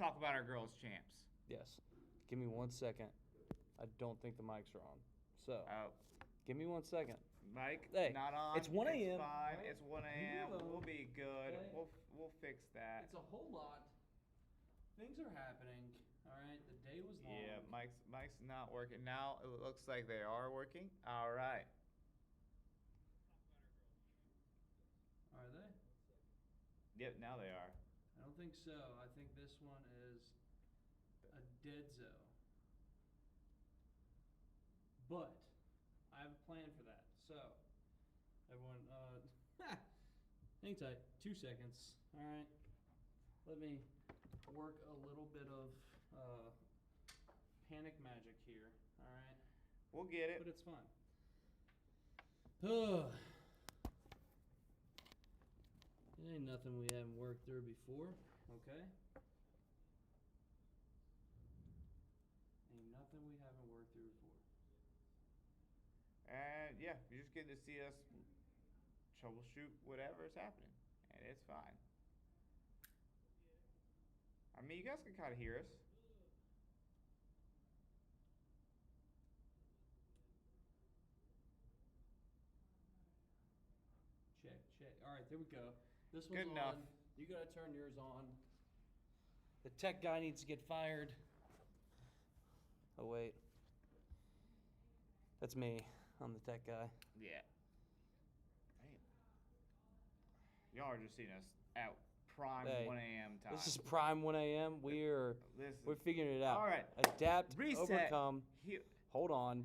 talk about our girls' champs. Yes. Give me 1 second. I don't think the mics are on. So, give me 1 second. Mike, Hey, not on. it's 1 a.m. It's fine. Right? It's 1 a.m. We'll be good. Okay. We'll fix that. It's a whole lot. Things are happening. All right. The day was long. Yeah, Mike's not working now. It looks like they are working. All right. Are they? Yep, now they are. I don't think so. I think this one is a dead zo. But I have a plan for that. So, everyone, hang tight. 2 seconds. All right. Let me work a little bit of panic magic here. All right. We'll get it. But it's fine. It ain't nothing we haven't worked through before. Okay. Ain't nothing we haven't worked through before. And yeah, you're just getting to see us troubleshoot whatever is happening, and it's fine. I mean, you guys can kind of hear us. Check. All right, there we go. This one's Good enough. on. You gotta turn yours on. The tech guy needs to get fired. Oh wait, that's me. I'm the tech guy. Yeah. Y'all are just seeing us out prime Hey, 1 a.m. time. This is prime 1 a.m. We're figuring it out. All right. Adapt, Reset. overcome. Hold on.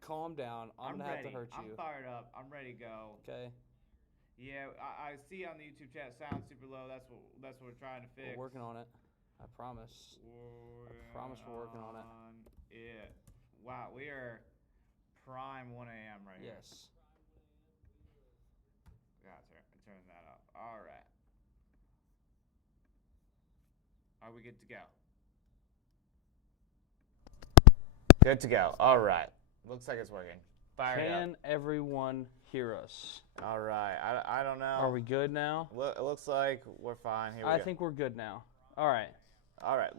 Calm down. I'm gonna ready. have to hurt you. I'm fired up. I'm ready to go. Okay. Yeah, I see on the YouTube chat sound super low. That's what we're trying to fix. We're working on it. I promise. I promise we're working on it. Yeah. Wow, we are prime 1 a.m. right here. Yes. Gotta turn that up. All right. Are we good to go? Good to go. All right. Looks like it's working. Fire it up. Can everyone hear us? All right. I don't know. Are we good now? It looks like we're fine. Here we go. I think we're good now. All right. All right.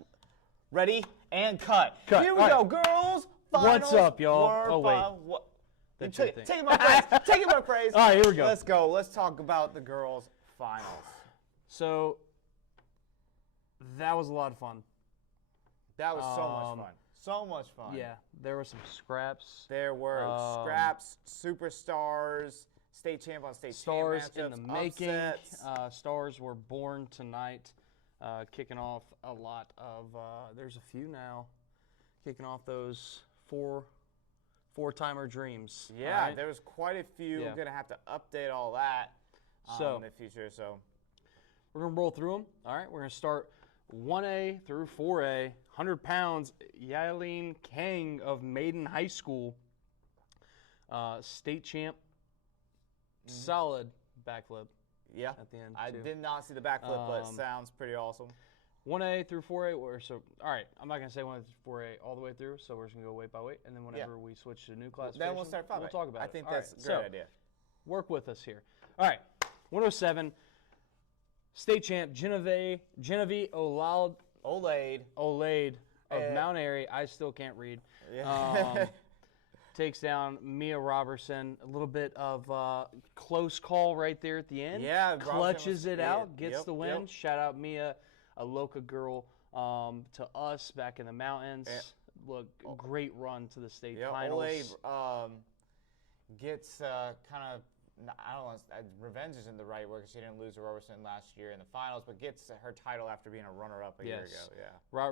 Ready and cut. Cut. Here we All go, right. girls. What's up, y'all? Oh, wait. That's your thing. Taking my praise. Taking my praise. All right, here we go. Let's go. Let's talk about the girls' finals. So, that was a lot of fun. That was so much fun. So much fun. Yeah, there were some scraps. There were scraps, superstars, state champ on state Stars champ in the matchups, making. upsets. Stars were born tonight. Kicking off a lot of, there's a few now, kicking off those four-timer dreams. Yeah, right? there was quite a few. Yeah. I'm going to have to update all that So, in the future. So we're going to roll through them. All right, we're going to start 1A through 4A, 100 pounds, Yailin Kang of Maiden High School, state champ, solid backflip. yeah, At the end, I too. did not see the backflip, but it sounds pretty awesome. 1A through 4A, all right, I'm not going to say 1A through 4A all the way through, so we're just going to go weight by weight, and then whenever we switch to new classification, Then we'll start 5A. we'll talk about it. I think All that's right, a great so, idea. Work with us here. All right, 107, state champ Genevieve Olade of Mount Airy. I still can't read. Yeah. Takes down Mia Robertson. A little bit of close call right there at the end. Yeah, Robertson clutches was- it out, gets yep, the win. yep. Shout out Mia, a local girl to us back in the mountains. Yeah. Look, great run to the state Yeah, finals. Olade gets kind of, I don't know, revenge isn't the right word because she didn't lose to Robertson last year in the finals, but gets her title after being a runner-up a year ago. Yeah.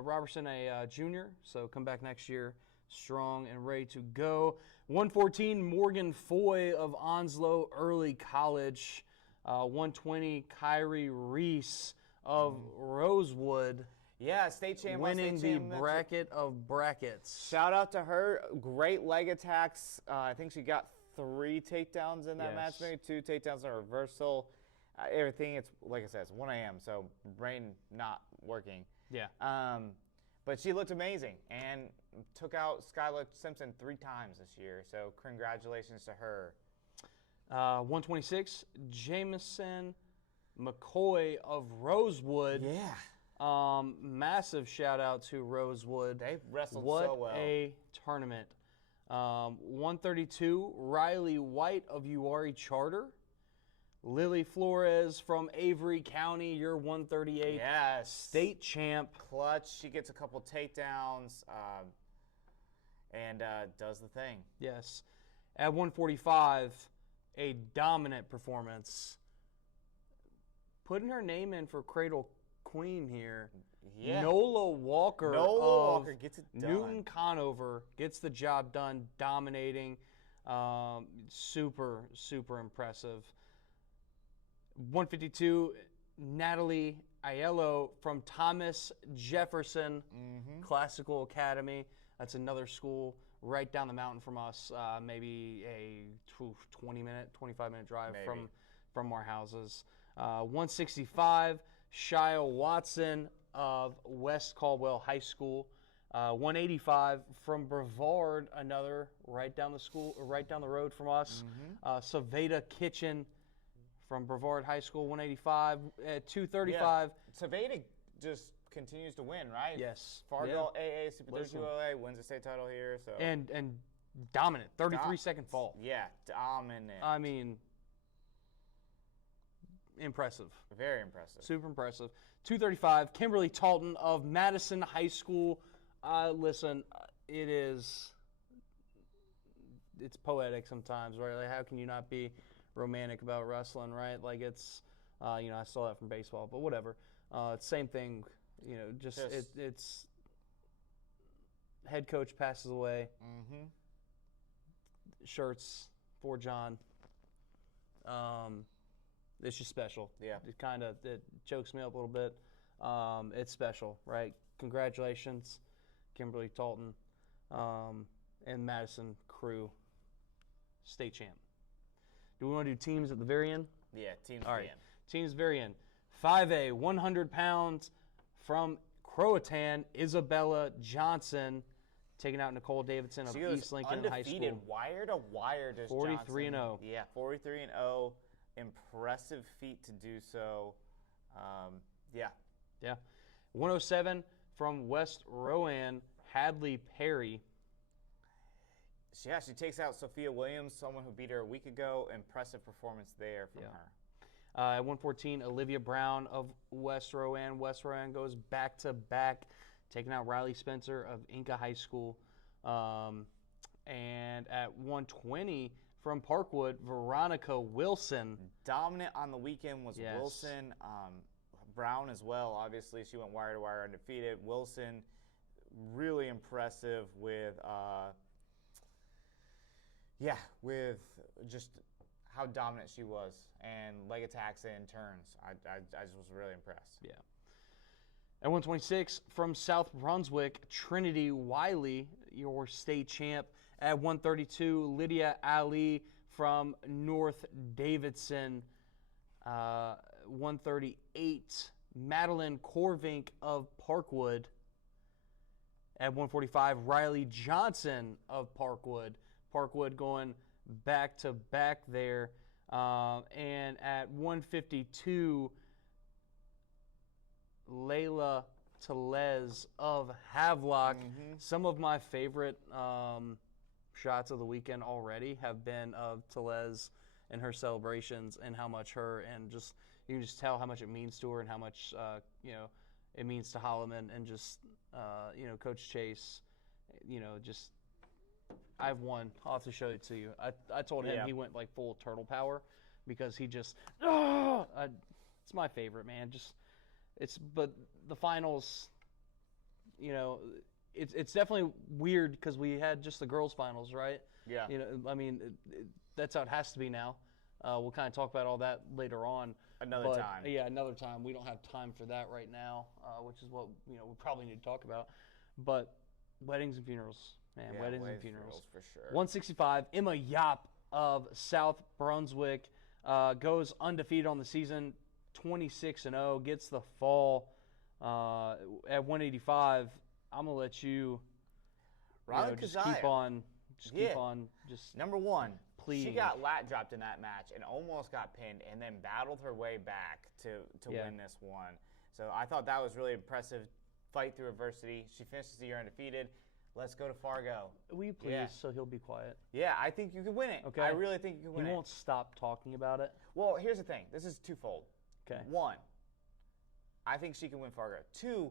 Robertson, a junior, so come back next year strong and ready to go. 114, Morgan Foy of Onslow Early College. 120, Kyrie Reese of Rosewood. Yeah, state champ. Winning state the champ bracket of brackets. Shout out to her. Great leg attacks. I think she got 3 takedowns in that match, maybe 2 takedowns in a reversal. Everything, it's like I said, it's 1 a.m., so brain not working. Yeah. But she looked amazing and took out Skylar Simpson 3 times this year, so congratulations to her. 126, Jameson McCoy of Rosewood. Yeah. Massive shout out to Rosewood. They wrestled what so well. What a tournament. 132, Riley White of Uwharrie Charter. Lily Flores from Avery County, your 138 state champ. Clutch. She gets a couple takedowns and does the thing. Yes. At 145, a dominant performance. Putting her name in for Cradle Queen here. Yeah. Nola Walker gets it done. Newton Conover gets the job done, dominating. Super, super impressive. 152, Natalie Aiello from Thomas Jefferson Classical Academy. That's another school right down the mountain from us, maybe a 20-minute, 25-minute drive from our houses. 165, Shia Watson of West Caldwell High School. 185 from Brevard, another right down the road from us. Saveda Kitchen from Brevard High School, 185. At 235. Yeah. Saveda just continues to win, right? Yes. Fargo AA, Super 32LA, wins the state title here. So And dominant, 33-second fall. Yeah, dominant. I mean, impressive. Very impressive. Super impressive. 235, Kimberly Talton of Madison High School. Listen, it's poetic sometimes, right? Like, how can you not be romantic about wrestling, right? Like, it's, I saw that from baseball, but whatever. Same thing, it's head coach passes away. Shirts for John. It's just special. Yeah. It chokes me up a little bit. It's special, right? Congratulations, Kimberly Talton, and Madison Crew, state champ. Do we want to do teams at the very end? Yeah, teams All at right. the end. Teams very end. 5A, 100 pounds from Croatan, Isabella Johnson, taking out Nicole Davidson of East Lincoln High School. Undefeated, wire to wire, does 43-0. Yeah, 43-0. Impressive feat to do so. Yeah. 107 from West Rowan, Hadley Perry. Yeah, she takes out Sophia Williams, someone who beat her a week ago. Impressive performance there from her. At 114, Olivia Brown of West Rowan. West Rowan goes back-to-back, taking out Riley Spencer of Inca High School. And at 120, from Parkwood, Veronica Wilson. Dominant on the weekend was Wilson. Brown as well, obviously. She went wire to wire undefeated. Wilson, really impressive with just how dominant she was, and leg attacks and turns. I just was really impressed. Yeah. At 126, from South Brunswick, Trinity Wiley, your state champ. At 132, Lydia Ali from North Davidson. 138, Madeline Corvink of Parkwood. At 145, Riley Johnson of Parkwood. Parkwood going back-to-back there. And at 152, Layla Telez of Havelock. Some of my favorite shots of the weekend already have been of Telez and her celebrations, and how much you can just tell how much it means to her, and how much it means to Holloman, and just Coach Chase. I've won. I'll have to show it to you. I told him he went like full turtle power, because he just it's my favorite, man. But the finals, it's definitely weird because we had just the girls finals, right? Yeah. That's how it has to be now. We'll kind of talk about all that later on. Another time. Yeah, another time. We don't have time for that right now, which is what we probably need to talk about. But weddings and funerals, man. Yeah, weddings and funerals for sure. 165, Emma Yop of South Brunswick goes undefeated on the season, 26-0, gets the fall. At 185, I'm gonna let you, just keep on, number one. Please. She got lat dropped in that match and almost got pinned, and then battled her way back to win this one. So I thought that was really impressive. Fight through adversity. She finishes the year undefeated. Let's go to Fargo. Will you please, so he'll be quiet? Yeah, I think you can win it. Okay. I really think you can win it. He won't stop talking about it. Well, here's the thing. This is twofold. Okay. 1, I think she can win Fargo. 2,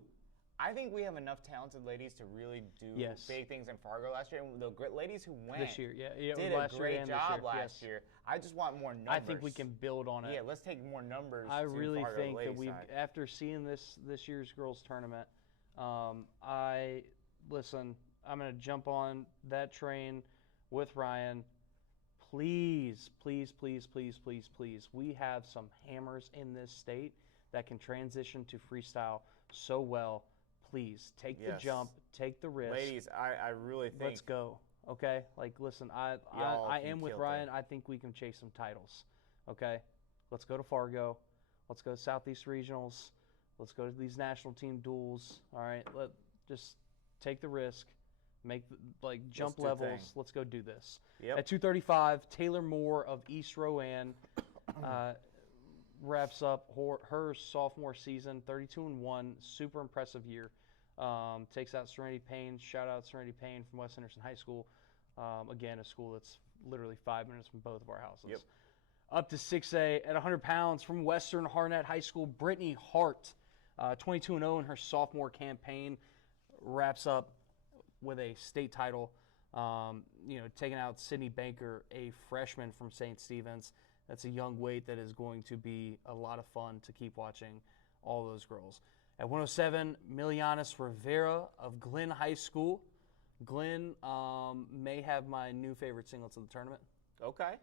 I think we have enough talented ladies to really do big things in Fargo last year. And the great ladies who went this year, did a great job last year. I just want more numbers. I think we can build on it. Yeah, let's take more numbers. I really Fargo think that side. after seeing this year's girls tournament, listen. I'm going to jump on that train with Ryan. Please, please, please, please, please, please. We have some hammers in this state that can transition to freestyle so well. Please, take the jump, take the risk. Ladies, I really think. Let's go, okay? Like, listen, I am with Ryan. I think we can chase some titles, okay? Let's go to Fargo. Let's go to Southeast Regionals. Let's go to these national team duels, all right? Just take the risk. Make jump levels. Let's go do this. Yep. At 235, Taylor Moore of East Rowan wraps up her sophomore season, 32-1, super impressive year. Takes out Serenity Payne. Shout out Serenity Payne from West Henderson High School. Again, a school that's literally 5 minutes from both of our houses. Yep. Up to 6A at 100 pounds from Western Harnett High School, Brittany Hart, 22-0 in her sophomore campaign, wraps up with a state title, taking out Sydney Banker, a freshman from St. Stephen's. That's a young weight that is going to be a lot of fun to keep watching all those girls. At 107, Milianis Rivera of Glenn High School. Glenn may have my new favorite singles of the tournament. Okay.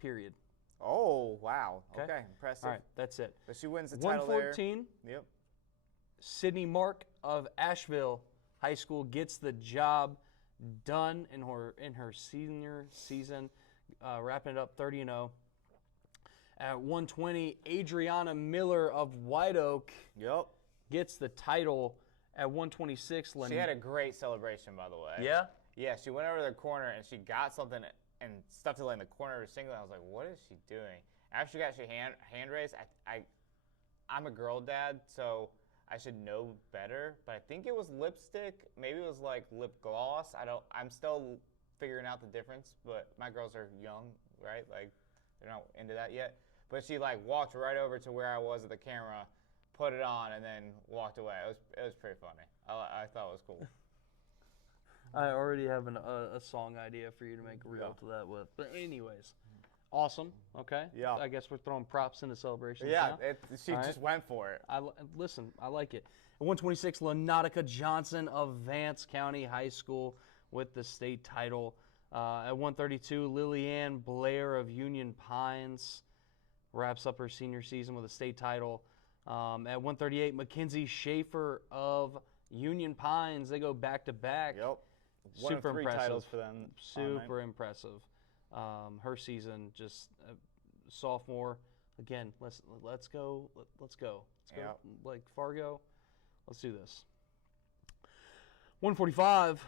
Period. Oh, wow. Okay, impressive. All right, that's it. But she wins the title there. 114. Yep. Sydney Mark of Asheville High School gets the job done in her senior season, wrapping it up 30-0. At 120, Adriana Miller of White Oak gets the title. At 126, she had a great celebration, by the way. Yeah? Yeah, she went over to the corner and she got something and stuffed it in the corner of her singlet. I was like, what is she doing? After she got hand raised, I'm a girl dad, so I should know better, but I think it was lipstick. Maybe it was like lip gloss. I'm still figuring out the difference, but my girls are young, right? Like, they're not into that yet. But she walked right over to where I was at the camera, put it on, and then walked away. It was pretty funny. I thought it was cool. I already have a song idea for you to make a reel to that with. But anyways, awesome. Okay. Yeah. I guess we're throwing props into celebrations. Yeah, now. She just went for it. Listen, I like it. At 126, Lenautica Johnson of Vance County High School with the state title. At 132, Lillianne Blair of Union Pines wraps up her senior season with a state title. At 138, Mackenzie Schaefer of Union Pines. They go back to back. Yep. Super impressive. Titles for them. Super impressive. Her season, just sophomore. Again, let's go. Let's go. Yep. Like Fargo. Let's do this. 145,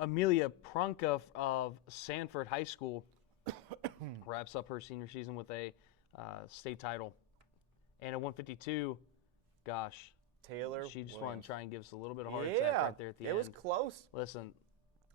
Amelia Prunka of Sanford High School wraps up her senior season with a state title. And at 152, gosh, Taylor she just Williams. wanted to try and give us a little bit of heart attack right there at the end. It was close. Listen,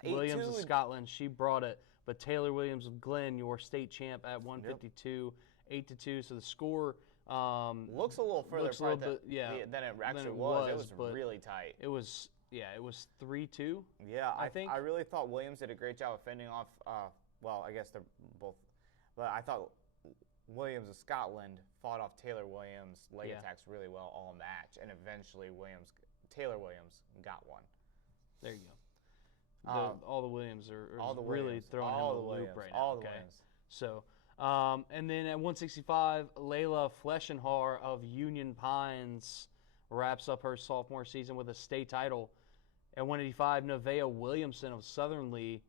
Williams of Scotland, she brought it. But Taylor Williams of Glenn, your state champ at 152, 8-2. So the score looks a little further apart than it actually was. It was really tight. It was 3-2. Yeah, I think. I really thought Williams did a great job of fending off. Well, I guess they're both, but I thought Williams of Scotland fought off Taylor Williams' leg attacks really well all match, and eventually Taylor Williams got one. There you go. All the Williams are really throwing him a loop right now. All the Williams. So, and then at 165, Layla Fleschenhar of Union Pines wraps up her sophomore season with a state title. At 185, Nevaeh Williamson of Southern Lee.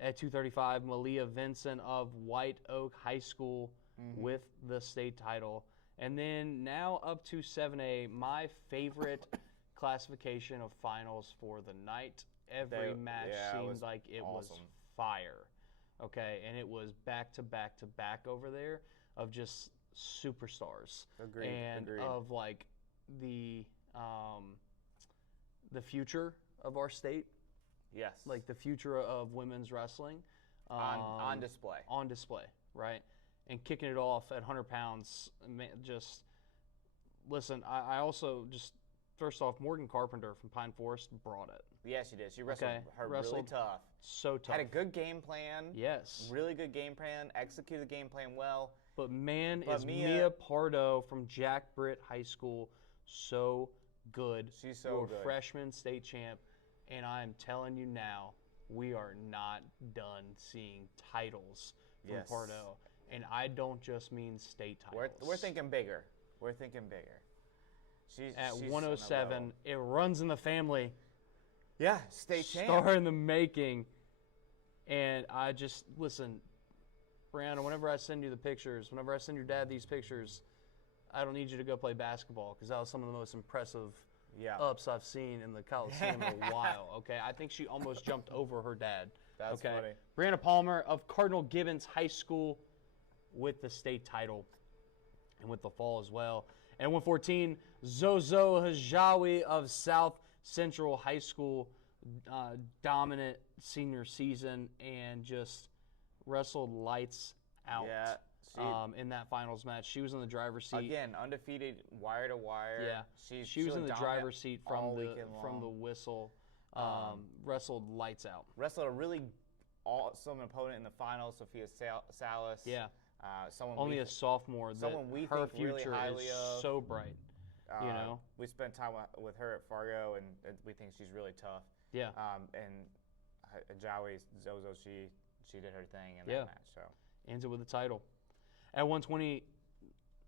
At 235, Malia Vincent of White Oak High School with the state title. And then now up to 7A, my favorite classification of finals for the night. Every match seemed like it was fire. Okay, and it was back to back to back over there of just superstars. Agreed. And of the future of our state. Yes. Like the future of women's wrestling. On display. On display, right? And kicking it off at 100 pounds, just listen. I also just first off, Morgan Carpenter from Pine Forest brought it. Yes, she did. She wrestled really tough. So tough. Had a good game plan. Yes. Really good game plan. Executed the game plan well. But man, is Mia Pardo from Jack Britt High School so good. She's so good. Freshman state champ, and I am telling you now, we are not done seeing titles from Pardo. And I don't just mean state titles. We're thinking bigger. We're thinking bigger. She's 107. It runs in the family. Yeah, state champ. Star in the making. And I just, listen, Brianna, whenever I send you the pictures, whenever I send your dad these pictures, I don't need you to go play basketball because that was some of the most impressive ups I've seen in the Coliseum in a while. Okay, I think she almost jumped over her dad. That's funny. Brianna Palmer of Cardinal Gibbons High School with the state title and with the fall as well. And 114, Zozo Hajawi of South Central High School, dominant senior season and just wrestled lights out in that finals match. She was in the driver's seat. Again, undefeated wire to wire. Yeah, she was in the driver's seat from the whistle. Wrestled lights out. Wrestled a really awesome opponent in the finals, Sophia Salas. Yeah. Someone only a sophomore. Someone we her think future really highly is of. So bright. You know, we spent time with her at Fargo, and we think she's really tough. Yeah. And Jawi Zozo, she did her thing in that match. So ends it with the title. At 120,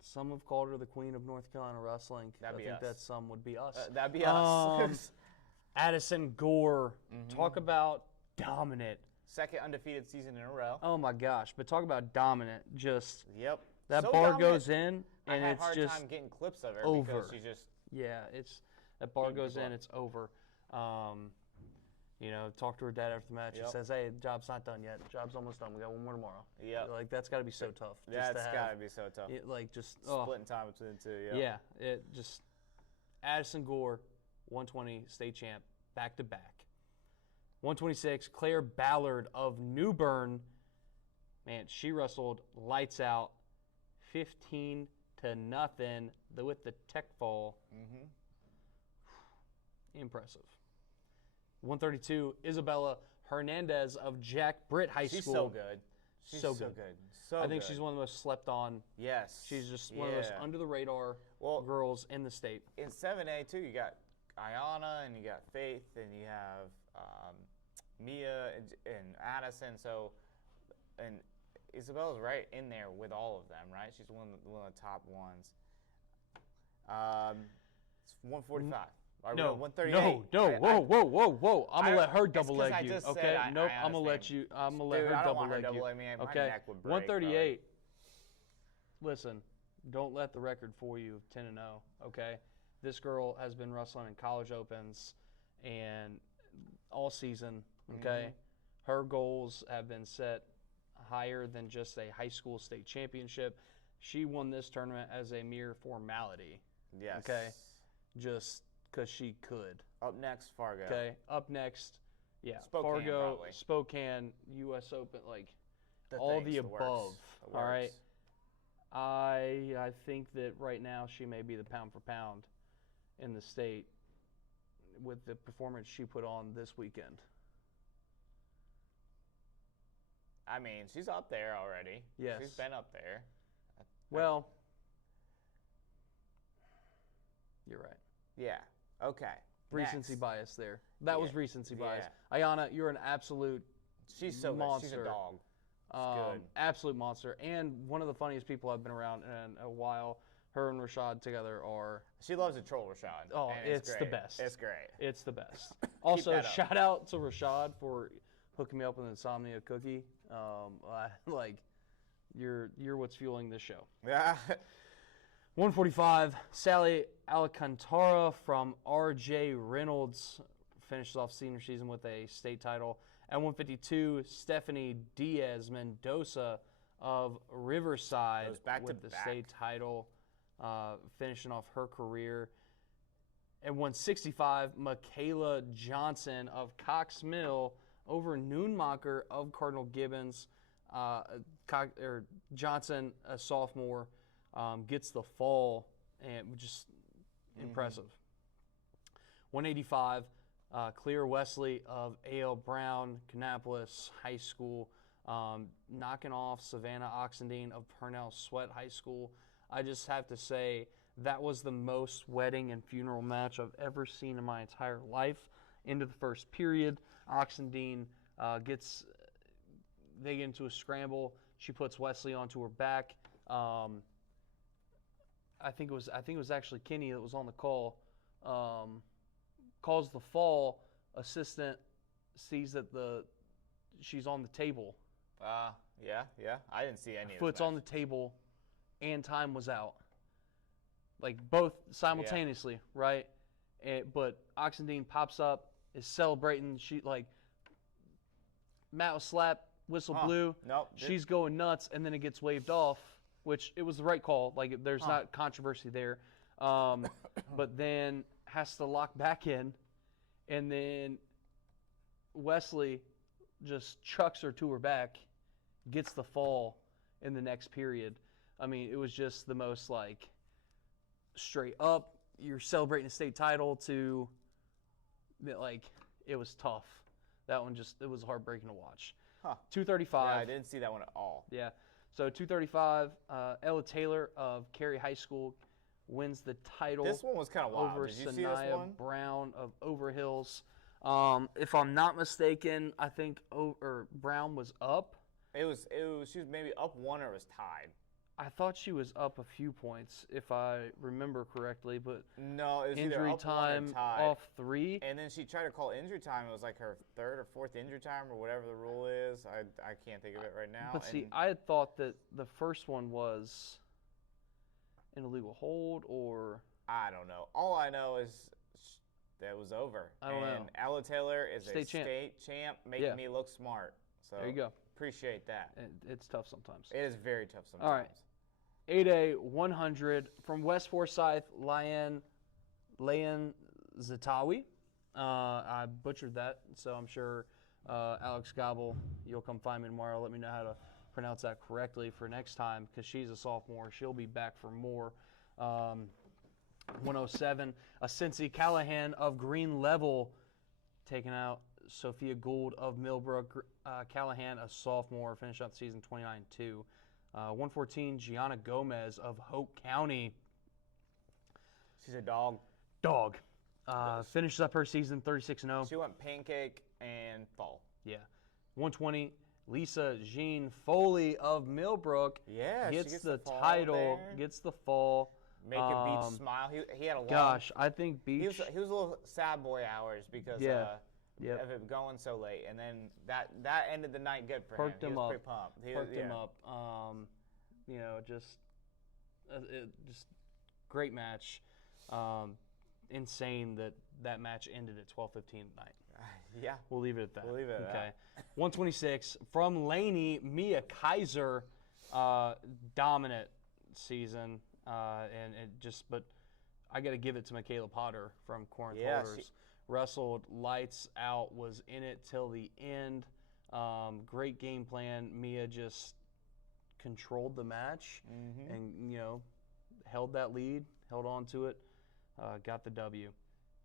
some have called her the Queen of North Carolina Wrestling. I think that some would be us. That'd be us. Addison Gore, talk about dominant. Second undefeated season in a row. Oh my gosh! But talk about dominant. Just that so bar dominant. Goes in, and I had it's a hard just time getting clips of her over. Because she just it's that bar goes in, it's over. You know, talk to her dad after the match. He says, "Hey, the job's not done yet. Job's almost done. We got one more tomorrow." Yeah, like that's got to be so tough. Yeah, it's got to be so tough. Like just splitting time between the two. Yeah, it just Addison Gore, 120 state champ, back to back. 126, Claire Ballard of New Bern. Man, she wrestled lights out, 15-0 with the tech fall. Impressive. 132, Isabella Hernandez of Jack Britt High School. She's so good. She's so good. I think she's one of the most slept on. Yes. She's just one of those under the radar girls in the state. In 7A too, you got Ayana and you got Faith and you have Mia and Addison. So, and Isabella's right in there with all of them, right? She's one of the top ones. It's 145. No, 138. No, whoa. I'm gonna let her double leg you. Okay, nope. I'm gonna let her double leg you. Okay, 138. Listen, don't let the record fool you. 10-0. Okay, this girl has been wrestling in college opens and all season. Okay, her goals have been set higher than just a high school state championship. She won this tournament as a mere formality. Yes. Okay, just because she could. Up next, Fargo. Okay, up next, Spokane, Fargo, probably. Spokane, U.S. Open, like the all things, the above. All right. I think that right now she may be the pound for pound in the state with the performance she put on this weekend. I mean, she's up there already. Yes. She's been up there. Well, you're right. Yeah. Okay. Recency bias there. That was recency bias. Yeah. Ayana, you're an absolute She's so monster. Good. She's a dog. Good. Absolute monster. And one of the funniest people I've been around in a while. Her and Rashad together are... She loves to troll Rashad. Oh, it's the best. It's great. It's the best. Also, shout out to Rashad for hooking me up with an insomnia cookie. You're what's fueling this show. Yeah. 145, Sally Alcantara from R.J. Reynolds finishes off senior season with a state title. At 152, Stephanie Diaz Mendoza of Riverside with the state title, finishing off her career. At 165, Michaela Johnson of Cox Mill over Noonmacher of Cardinal Gibbons. Johnson, a sophomore, gets the fall, and just impressive. 185, Clear Wesley of A.L. Brown, Kannapolis High School, knocking off Savannah Oxendine of Purnell Sweat High School. I just have to say that was the most wedding and funeral match I've ever seen in my entire life. Into the first period, Oxendine they get into a scramble. She puts Wesley onto her back. I think it was actually Kenny that was on the call. Calls the fall. Assistant sees that she's on the table. Yeah. I didn't see any of Foot's on the table, and time was out. Like both simultaneously, right? But Oxendine pops up, is celebrating. She Matt was slapped, whistle blew. Nope. She's going nuts, and then it gets waved off, which it was the right call. Like there's not controversy there. But then has to lock back in, and then Wesley just chucks her to her back, gets the fall in the next period. I mean, it was just the most straight up, you're celebrating a state title to it was tough. That one it was heartbreaking to watch. 235. Yeah, I didn't see that one at all. Yeah. So 235, Ella Taylor of Cary High School wins the title. This one was kind of wild. Over Did you see Sanaya this one? Brown of Overhills. If I'm not mistaken, I think Brown was up. She was maybe up one or it was tied. I thought she was up a few points, if I remember correctly, but no, it was injury either up time one or tied. off 3. And then she tried to call injury time. It was like her 3rd or 4th injury time or whatever the rule is. I can't think of it right now. But see, I had thought that the first one was an illegal hold, or I don't know. All I know is that was over. I don't know. Ella Taylor is State champ. State champ, making me look smart. So there you go. Appreciate that. It's tough sometimes. It is very tough sometimes. All right. 8A 100 from West Forsyth, Layan Zatawi. I butchered that, so I'm sure Alex Gobble, you'll come find me tomorrow. Let me know how to pronounce that correctly for next time, because she's a sophomore. She'll be back for more. 107, Cincy Callahan of Green Level taking out Sophia Gould of Millbrook. Callahan, a sophomore, finished out the season 29-2. 114, Gianna Gomez of Hope County. She's a dog. Finishes up her season 36-0. She went pancake and fall. Yeah. 120, Lisa Jean Foley of Millbrook. Yeah, gets she gets the title, gets the fall. Making Beach smile. He had a long. Gosh, I think Beach. He was a little sad boy hours because of it going so late, and then that ended the night good for Perked him. him He was up. pretty pumped. Perked him up. Just great match. Insane that match ended at 12:15 at night. Yeah. We'll leave it at that. We'll leave it at that. 126 from Laney, Mia Kaiser, dominant season, but I got to give it to Michaela Potter from Corinth Holders. Wrestled lights out, was in it till the end. Great game plan. Mia just controlled the match and held that lead, held on to it, got the W.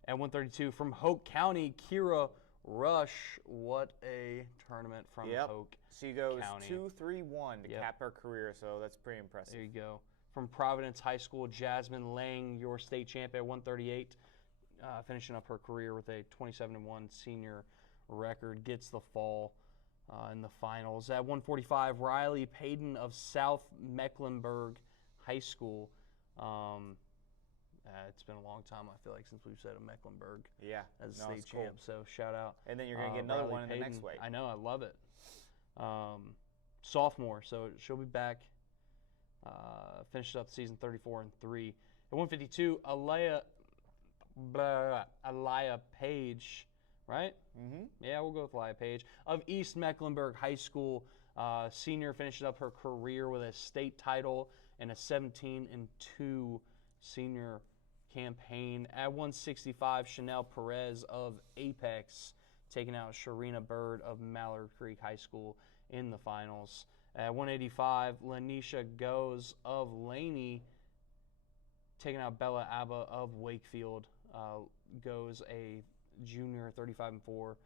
At 132 from Hoke County, Kira Rush. What a tournament from Hoke. She goes County. 2-3-1 to cap her career, so that's pretty impressive. There you go. From Providence High School, Jasmine Lang, your state champ at 138, finishing up her career with a 27-1 senior record, gets the fall in the finals. At 145, Riley Payton of South Mecklenburg High School. It's been a long time, I feel like, since we've said a Mecklenburg as a state champ. Cool. So shout out. And then you're going to get another Riley one in the Payton. next week. I know, I love it. Sophomore, so she'll be back. Finished up the season 34-3. At 152, Aliyah Page, right? Mm-hmm. Yeah, we'll go with Aliyah Page of East Mecklenburg High School. Senior finishes up her career with a state title and a 17-2 senior campaign. At 165, Chanel Perez of Apex taking out Sharina Bird of Mallard Creek High School in the finals. At 185, Lanisha Goes of Laney taking out Bella Abba of Wakefield. Goes a junior, 35-4.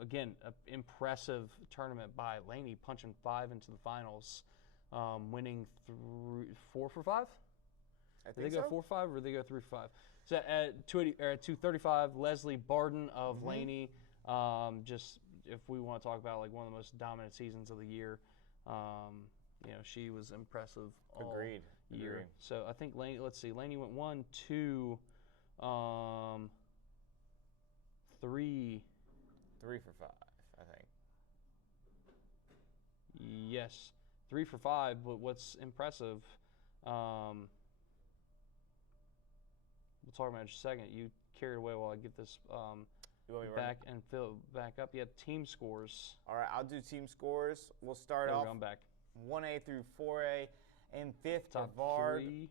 Again, an impressive tournament by Laney, punching 5 into the finals, winning 4 for 5. Did they go 4 for 5 or did they go 3 for 5? So at 235, Leslie Barden of Laney. Just if we want to talk about like one of the most dominant seasons of the year, she was impressive all year. So I think Laney. Let's see, Laney went 1, 2, 3. 3 for 5, I think. Yes, 3 for 5. But what's impressive, we'll talk about it in just a second. You carried away while I get this back and fill back up. Yeah, team scores. All right, I'll do team scores. We'll start off. I'm back. 1A through 4A. In 5th, top Brevard. 3.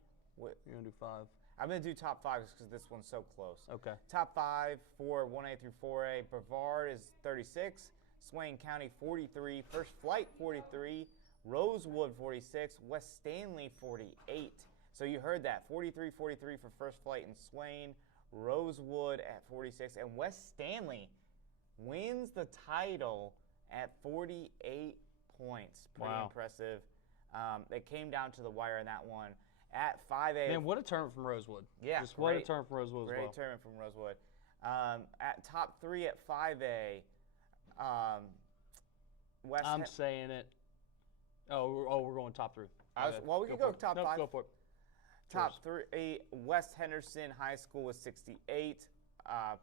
You're going to do 5. I'm going to do top 5 because this one's so close. Okay. Top 5 for 1A through 4A. Brevard is 36. Swain County 43. First Flight 43. Rosewood 46. West Stanley 48. So you heard that. 43-43 for First Flight in Swain. Rosewood at 46. And West Stanley wins the title at 48 points. Pretty impressive. They came down to the wire in that one. At 5A. Man, what a tournament from Rosewood. Yeah. Just what a tournament from Rosewood as well. Great tournament from Rosewood. At top 3 at 5A. I'm saying it. We're going top 3. We can go top 5. Go for it. Top 3, West Henderson High School was 68.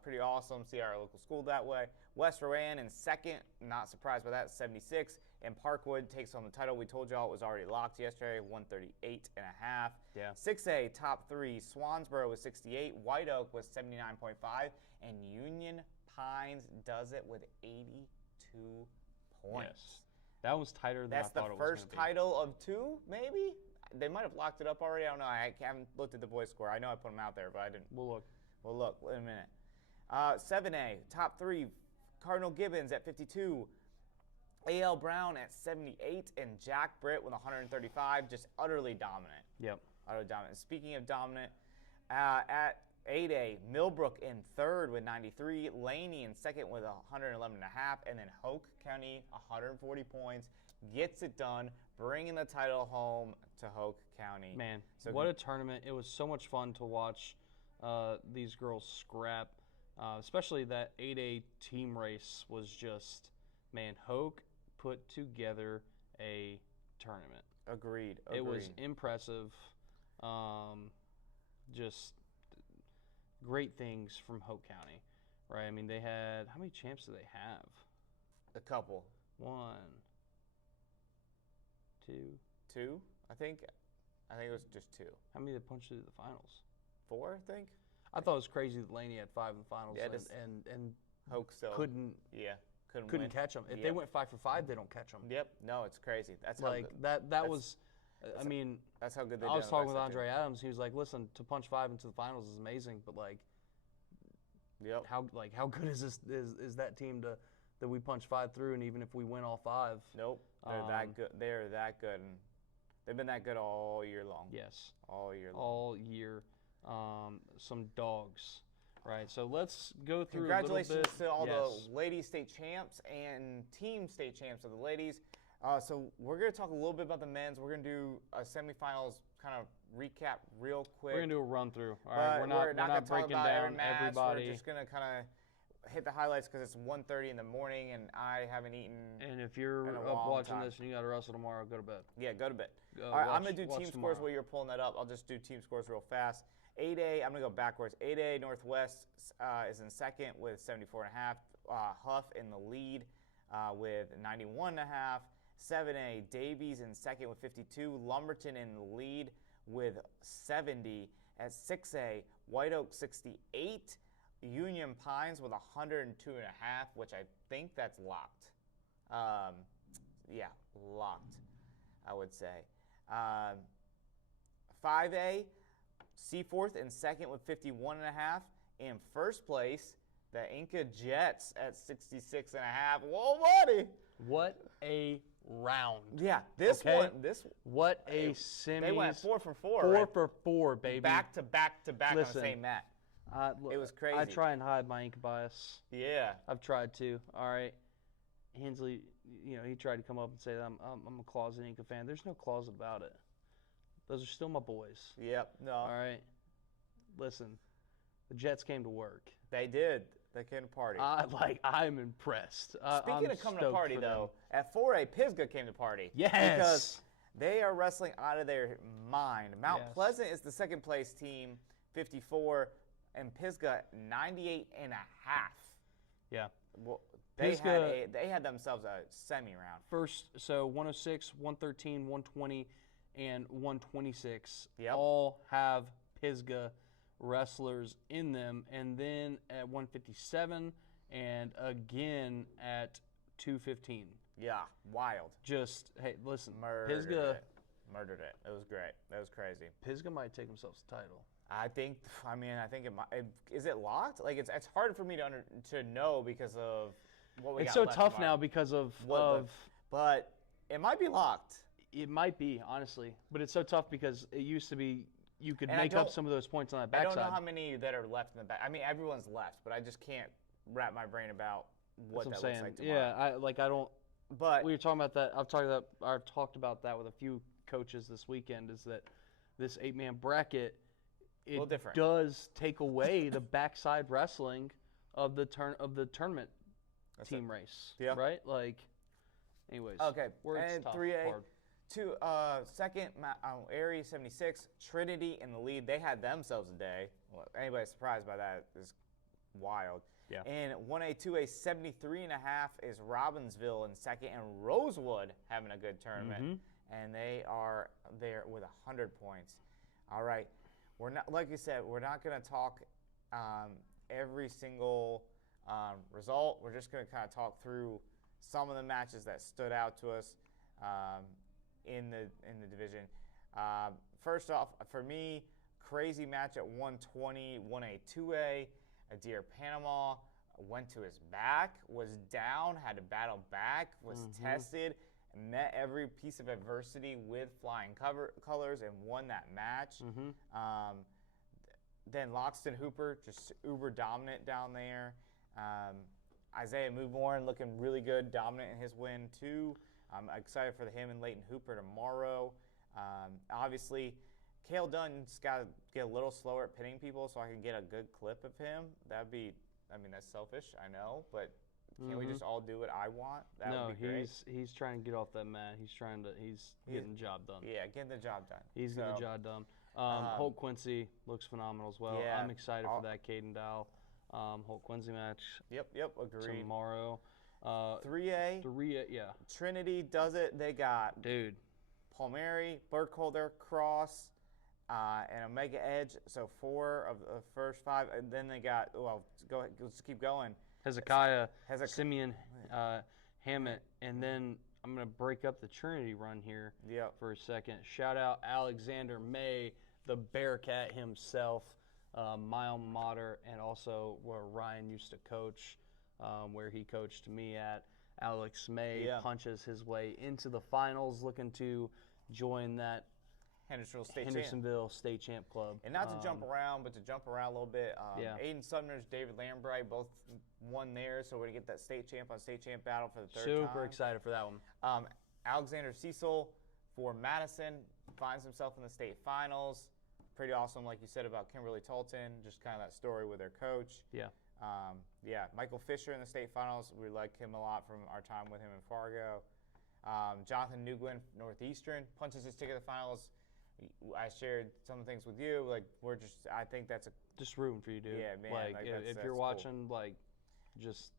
Pretty awesome. See our local school that way. West Rowan in second. Not surprised by that. 76. And Parkwood takes home the title. We told y'all it was already locked yesterday. 138.5. Yeah. 6A, top 3. Swansboro was 68. White Oak was 79.5. And Union Pines does it with 82 points. Yes. That was tighter than I thought it was going to be. That's the first title of 2, maybe? They might have locked it up already. I don't know. I haven't looked at the boys' score. I know I put them out there, but I didn't. We'll look. We'll look in a minute. 7A, top 3. Cardinal Gibbons at 52. A.L. Brown at 78. And Jack Britt with 135. Just utterly dominant. Yep. Utterly dominant. Speaking of dominant, at 8A, Millbrook in 3rd with 93. Laney in 2nd with 111.5. And then Hoke County, 140 points. Gets it done, bringing the title home to Hoke County. Man, what a tournament. It was so much fun to watch these girls scrap, especially that 8A team race was just, man, Hoke put together a tournament. Agreed. It was impressive. Just great things from Hoke County, right? I mean, they had, how many champs do they have? A couple. 1, 2. 2, I think. I think it was just 2. How many did punch through the finals? 4, I think. I thought it was crazy that Laney had 5 in the finals, and Hoke still couldn't catch them. If they went 5 for 5, they don't catch them. Yep. No, it's crazy. That's like how that was. I mean, that's how good they did. I was talking with Andre Adams. He was like, "Listen, to punch 5 into the finals is amazing, but like, how good is this? Is that team that we punch 5 through, and even if we win all 5, nope, they're that good. They're that good, and they've been that good all year long. Yes, all year long. All year. Some dogs, right? So let's go through. Congratulations to all the ladies state champs and team state champs of the ladies. So we're going to talk a little bit about the men's. We're going to do a semifinals kind of recap real quick. We're going to do a run through. All right, we're not breaking down everybody. We're just going to kind of hit the highlights because it's 1:30 in the morning and I haven't eaten. And if you're up watching this and you got to wrestle tomorrow, go to bed. Yeah, go to bed. All right, I'm going to do team scores while you're pulling that up. I'll just do team scores real fast. 8A, I'm going to go backwards. 8A Northwest is in second with 74.5. Huff in the lead with 91.5. 7A Davies in second with 52. Lumberton in the lead with 70. At 6A White Oak 68. Union Pines with 102.5, which I think that's locked. Yeah, locked, I would say. 5A Seaforth in second with 51.5. In first place, the Inca Jets at 66.5. Whoa, buddy! What a round. Yeah, this one. What a semis. They went 4 for 4. 4 for 4, baby. Back to back to back on the same mat. It was crazy. I try and hide my Inca bias. Yeah. I've tried to. All right. Hensley, he tried to come up and say that I'm a closet Inca fan. There's no closet about it. Those are still my boys. Yep. No. All right. Listen, the Jets came to work. They did. They came to party. I'm impressed. Speaking of coming to party, though, at 4A, Pisgah came to party. Yes. Because they are wrestling out of their mind. Mount Pleasant is the second place team, 54, and Pisgah 98.5. Yeah. Well, they had themselves a semi-round. First, so 106, 113, 120, and 126 Yep. all have Pisgah wrestlers in them, and then at 157 and again at 215. Yeah, wild. Just, hey, listen, Murdered Pisgah. Murdered it. It was great. That was crazy. Pisgah might take themselves the title. I think it might. Is it locked? Like, it's hard for me to know because of what we got It's so left tough tomorrow. now because of But it might be locked. It might be, honestly. But it's so tough because it used to be you could And make up some of those points on that backside. I don't know how many that are left in the back. I mean, everyone's left, but I just can't wrap my brain about what that looks like tomorrow. Yeah, I don't. But we were talking about that. I've talked about that with a few coaches this weekend. Is that this 8-man bracket? It does take away the backside wrestling of the tournament team race. Yeah. Right. Like. Anyways. Okay. And tough, 3A. Hard. Second, Aries 76, Trinity in the lead. They had themselves a day. Well, anybody surprised by that is wild. Yeah. And 1A, 2A, 73.5 is Robbinsville in second, and Rosewood having a good tournament. Mm-hmm. And they are there with 100 points. All right. We're not, like you said, we're not going to talk every single result. We're just going to kind of talk through some of the matches that stood out to us. In the division. First off, for me, crazy match at 120, 1A, 2A. Adair Panama went to his back, was down, had to battle back, was tested, met every piece of adversity with flying colors, and won that match. Then Loxton Hooper, just uber dominant down there. Isaiah Moveborn looking really good, dominant in his win too. I'm excited for him and Leighton Hooper tomorrow. Obviously, Cale Dunn's got to get a little slower at pinning people so I can get a good clip of him. That'd be, that's selfish, I know, but can't we just all do what I want? That would be great. He's trying to get off that mat. He's getting the job done. Yeah, getting the job done. He's getting the job done. Holt Quincy looks phenomenal as well. Yeah, I'm excited for that Caden Dow Holt Quincy match. Yep, agreed. Tomorrow. 3A, yeah. Trinity does it. They got Palmieri, Burkholder, Cross, and Omega Edge. So 4 of the first 5, and then they got. Well, go ahead. Let's keep going. Hezekiah, Simeon, Hammett, and then I'm gonna break up the Trinity run here for a second. Shout out Alexander May, the Bearcat himself, my alma mater, and also where Ryan used to coach. Where he coached me at. Alex May punches his way into the finals, looking to join that Hendersonville State Champ Club. And not to jump around, but to jump around a little bit. Aiden Sumner's, David Lambright both won there, so we're going to get that state champ on state champ battle for the third time. Super excited for that one. Alexander Cecil for Madison finds himself in the state finals. Pretty awesome, like you said, about Kimberly Tolton, just kind of that story with their coach. Michael Fisher in the state finals. We like him a lot from our time with him in Fargo. Jonathan Newglen, Northeastern, punches his ticket to the finals. I shared some things with you. Like, I think that's just rooting for you, dude. Yeah, man. Like if you're watching, cool. Just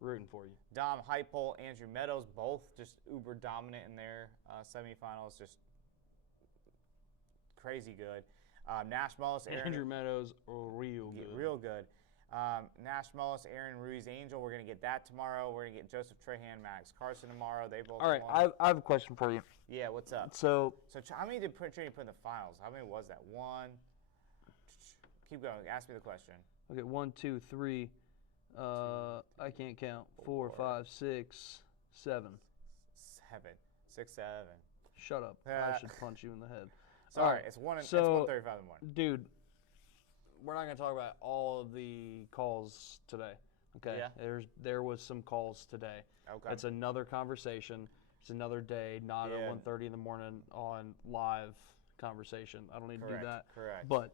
rooting for you. Dom Heupel, Andrew Meadows, both just uber dominant in their semifinals. Just crazy good. Nash Mullis, Andrew Meadows, real good. Real good. Nash Mullis, Aaron Ruiz Angel. We're going to get that tomorrow. We're going to get Joseph Trahan, Max Carson tomorrow. They both All right, won. I have a question for you. Yeah, what's up? So how many did Trinity put in the finals? How many was that? 1, keep going. Ask me the question. Okay, 1, 2, 3. I can't count. 4, 5, 6, 7. 7, 6, 7. Shut up. I should punch you in the head. Sorry, it's 1:35 in the morning. Dude, we're not going to talk about all of the calls today. Okay. Yeah. There was some calls today. Okay. It's another conversation. It's another day, not at 1:30 in the morning on live conversation. I don't need to do that. Correct. But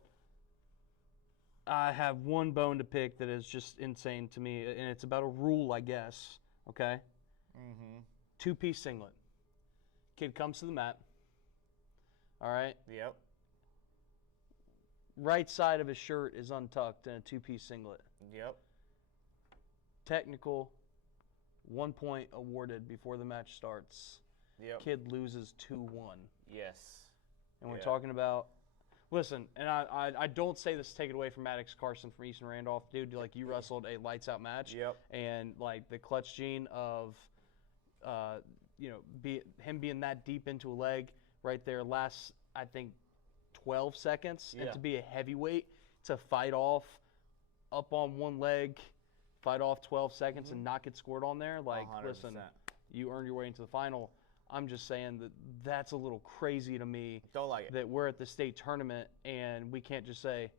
I have one bone to pick that is just insane to me, and it's about a rule, I guess. Okay. Mm-hmm. 2-piece singlet. Kid comes to the mat. All right. Yep. Right side of his shirt is untucked in a 2-piece singlet. Yep. Technical, 1 point awarded before the match starts. Yep. Kid loses 2-1. Yes. And we're talking about, listen, and I don't say this to take it away from Maddox Carson from Easton Randolph. Dude, like, you wrestled a lights-out match. Yep. And, like, the clutch gene of, him being that deep into a leg right there last, I think, 12 seconds. Yeah. And to be a heavyweight, to fight off up on one leg, fight off 12 seconds and not get scored on there, like, 100%. listen, you earned your way into the final. I'm just saying that that's a little crazy to me. Don't like it. That we're at the state tournament and we can't just say,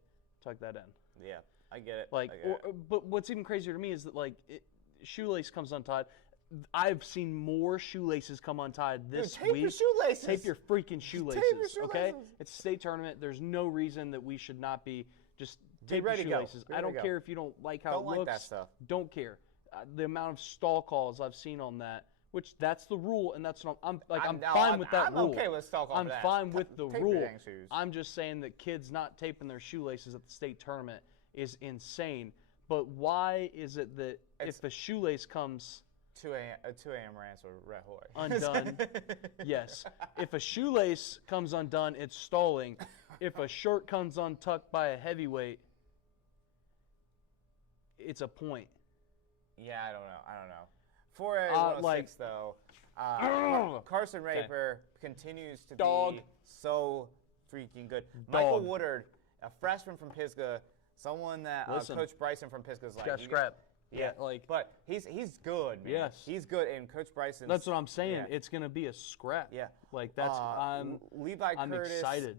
tuck that in. Yeah, I get it. Like, but what's even crazier to me is that, like, shoelace comes untied. I've seen more shoelaces come untied this Dude, tape week. your shoelaces. Tape your freaking shoelaces. Tape your shoelaces. Okay? It's a state tournament. There's no reason that we should not be just tape your shoelaces. I don't care if you don't like how it looks. Don't like that stuff. Don't care. The amount of stall calls I've seen on that, which that's the rule, and that's what I'm fine with that rule. I'm okay with stall calls. I'm fine with the Tape rule. your dang shoes. I'm just saying that kids not taping their shoelaces at the state tournament is insane. But why is it that if a shoelace comes 2 a.m. rants with Red Hoy. Undone. Yes. If a shoelace comes undone, it's stalling. If a shirt comes untucked by a heavyweight, it's a point. Yeah, I don't know. 4A106 though. Carson Raper continues to be so freaking good. Michael Woodard, a freshman from Pisgah, someone that Coach Bryson from Pisgah is like. Got scrap. Yeah, but he's good, man. Yes, he's good, and Coach Bryson. That's what I'm saying. Yeah. It's gonna be a scrap. Yeah, like that's I'm Curtis, excited.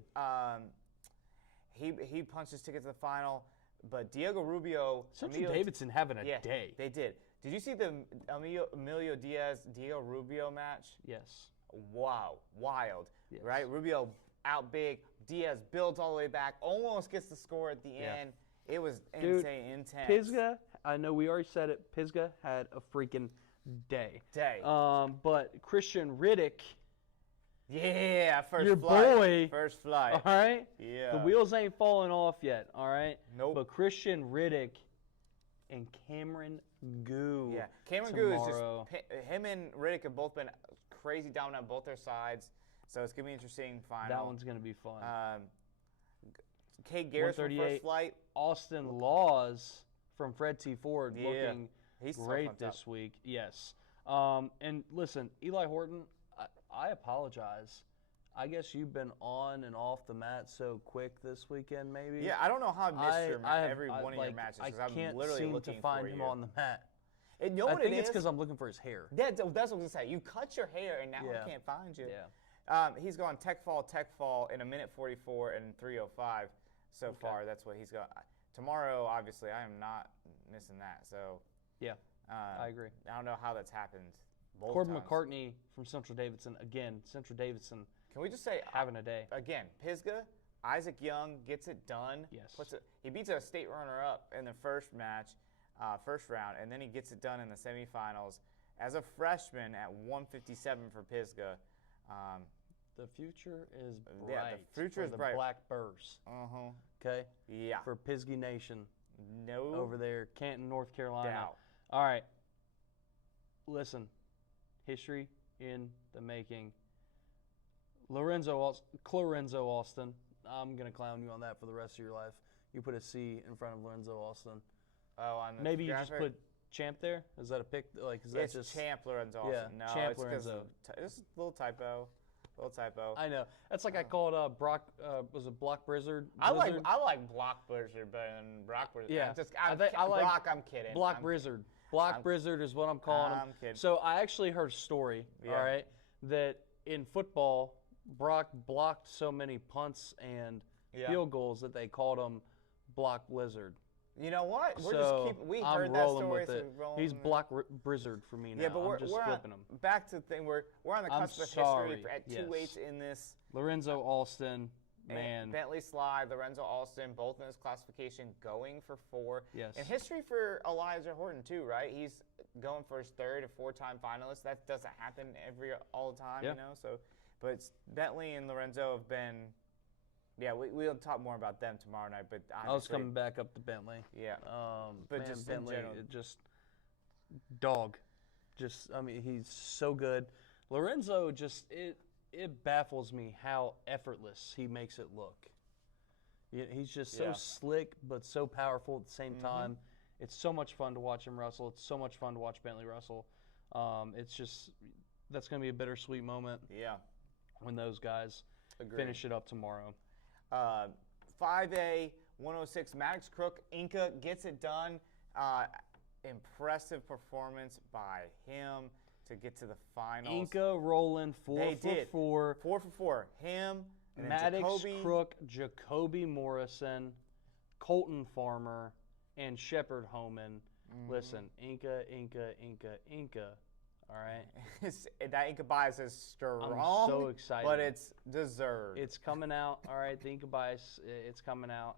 He punched his ticket to the final, but Diego Rubio, Central Davidson having a day. They did. Did you see the Emilio Diaz Diego Rubio match? Yes. Wow, wild. Yes. Right, Rubio out big. Diaz builds all the way back, almost gets the score at the end. It was insane, intense. Pisgah, I know we already said it. Pisgah had a freaking day. But Christian Riddick. Yeah, first your flight. Boy. First flight. All right? Yeah. The wheels ain't falling off yet, all right? Nope. But Christian Riddick and Cameron Goo. Yeah, Cameron Goo is just, him and Riddick have both been crazy down on both their sides. So it's going to be interesting final. That one's going to be fun. Kate Garris from First Flight. Austin Laws from Fred T. Ford looking He's great this week. Yes. And listen, Eli Horton, I apologize. I guess you've been on and off the mat so quick this weekend, maybe. Yeah, I don't know how I missed every one of your matches because I'm literally looking to find him on the mat. And you know I what think it it's is? because I'm looking for his hair. That's what I was going to say. You cut your hair and now I can't find you. Yeah. He's gone tech fall in a minute 44 and 3:05 so far. That's what he's got. Tomorrow, obviously, I am not missing that. So yeah, I agree. I don't know how that's happened. Corbin McCartney from Central Davidson. Again, Central Davidson. Can we just say having a day again? Pisgah, Isaac Young gets it done. Yes. He beats a state runner-up in the first match, first round, and then he gets it done in the semifinals as a freshman at 157 for Pisgah. The future is bright. Yeah, the future is bright. The Black Burrs. Okay? Yeah. For Pisgah Nation. No. Over there, Canton, North Carolina. Doubt. All right. Listen. History in the making. Clorenzo Austin. I'm going to clown you on that for the rest of your life. You put a C in front of Lorenzo Austin. Oh, on the Maybe you just put Champ there? Is that a pick? Like, is that it's just Champ Lorenzo Austin? Yeah, no, Champ it's Lorenzo. It's a little typo. Little typo. I know. That's like I called Brock. Was it Block Blizzard? I like Block Blizzard better than Brock Blizzard. Yeah. Block. I'm kidding. Block Blizzard. Block Blizzard is what I'm calling him. I'm kidding. So I actually heard a story. Yeah. All right, that in football, Brock blocked so many punts and field goals that they called him Block Blizzard. You know what? We I'm heard that rolling story. with it. He's Block Blizzard for me now. Yeah, but I'm just flipping him. Back to the thing. We're on the cusp of history at 2-8 in this. Lorenzo Alston, man. Bentley Slide, Lorenzo Alston, both in this classification, going for 4. Yes. And history for Elijah Horton too, right? He's going for his 3rd or 4th-time finalist. That doesn't happen all the time, you know. So, but Bentley and Lorenzo have been. Yeah, we'll talk more about them tomorrow night. But I was coming back up to Bentley. Yeah. But man, just Bentley, in general, dog. I mean, he's so good. Lorenzo it baffles me how effortless he makes it look. He's just so slick, but so powerful at the same time. It's so much fun to watch him wrestle. It's so much fun to watch Bentley wrestle. That's going to be a bittersweet moment. Yeah. When those guys finish it up tomorrow. 5A, 106, Maddox Crook, Inca gets it done. Impressive performance by him to get to the finals. Inca rolling 4 for 4. 4 for 4. Him, and Maddox Crook, Jacoby Morrison, Colton Farmer, and Shepard Homan. Listen, Inca. All right. That Inca bias is strong. I'm so excited. But it's deserved. It's coming out. All right, the Inca bias, it's coming out.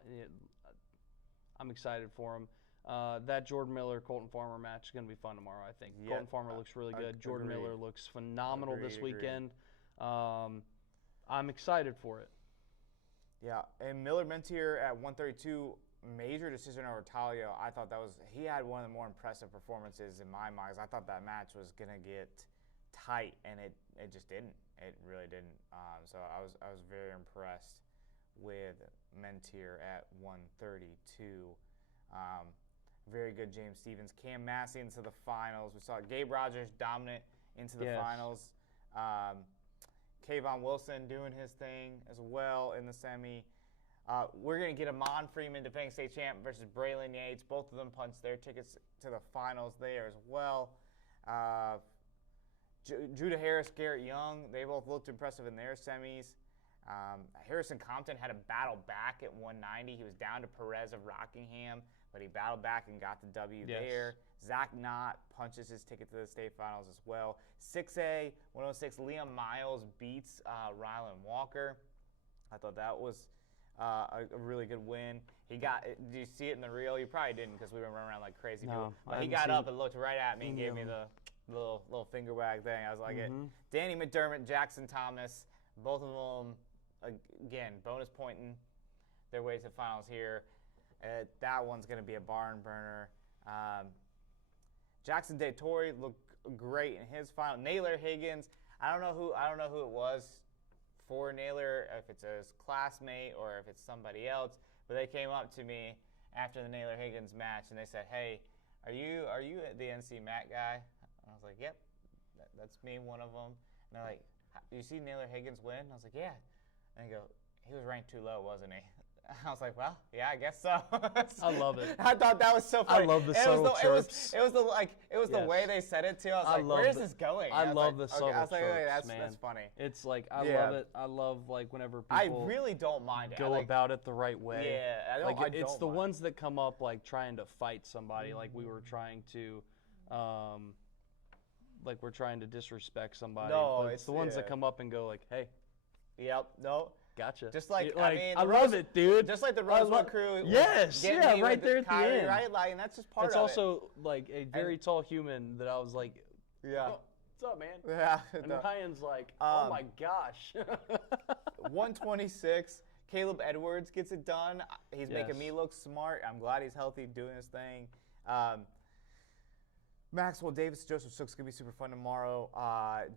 I'm excited for him. That Jordan Miller-Colton Farmer match is going to be fun tomorrow, I think. Yep. Colton Farmer looks really good. Jordan Miller looks phenomenal this weekend. I'm excited for it. Yeah, and Miller-Mentier at 132, major decision over Talia. I thought he had one of the more impressive performances in my mind. I thought that match was going to get tight, and it just didn't. It really didn't. So I was very impressed with Mentier at 132. Very good James Stevens. Cam Massey into the finals. We saw Gabe Rogers dominant into the finals. Kayvon Wilson doing his thing as well in the semi. We're going to get Amon Freeman, defending state champ, versus Braylon Yates. Both of them punched their tickets to the finals there as well. Judah Harris, Garrett Young, they both looked impressive in their semis. Harrison Compton had a battle back at 190. He was down to Perez of Rockingham, but he battled back and got the W there. Zach Knott punches his ticket to the state finals as well. 6A, 106, Liam Miles beats Rylan Walker. I thought that was a really good win. Did you see it in the reel? You probably didn't because we were running around like crazy people. But he got up and looked right at me and gave me the little finger wag thing. I was like, it. Danny McDermott, Jackson Thomas, both of them, again, bonus pointing their way to the finals here. That one's going to be a barn burner. Jackson De Torre looked great in his final. Naylor Higgins, I don't know who it was for Naylor, if it's his classmate or if it's somebody else, but they came up to me after the Naylor Higgins match and they said, "Hey, are you the NC Matt guy?" And I was like, "Yep, that's me, one of them." And they're like, "You see Naylor Higgins win?" And I was like, "Yeah." And they go, "He was ranked too low, wasn't he?" I was like, "Well, yeah, I guess so." I love it. I thought that was so funny. I love the subtle chirps. It was the way they said it too. I was like, "Where is this going?" I love the subtle chirps, man. That's funny. It's like I love it. I love like whenever people I really don't mind it. Go about it the right way. Yeah, it's the ones that come up like trying to fight somebody, like we were trying to, like we're trying to disrespect somebody. No, but it's the ones that come up and go like, "Hey." Yep. No. Gotcha. Just like I love it, dude. Just like the Rosewood crew. Yes, yeah, right there at the Kyrie, end. right? Like, and that's just part it's of it. It's also like a very tall human that I was like, yeah. Oh, what's up, man? Yeah. And Ryan's like, oh my gosh. 126. Caleb Edwards gets it done. He's making me look smart. I'm glad he's healthy, doing his thing. Maxwell Davis, Joseph Sook's going to be super fun tomorrow.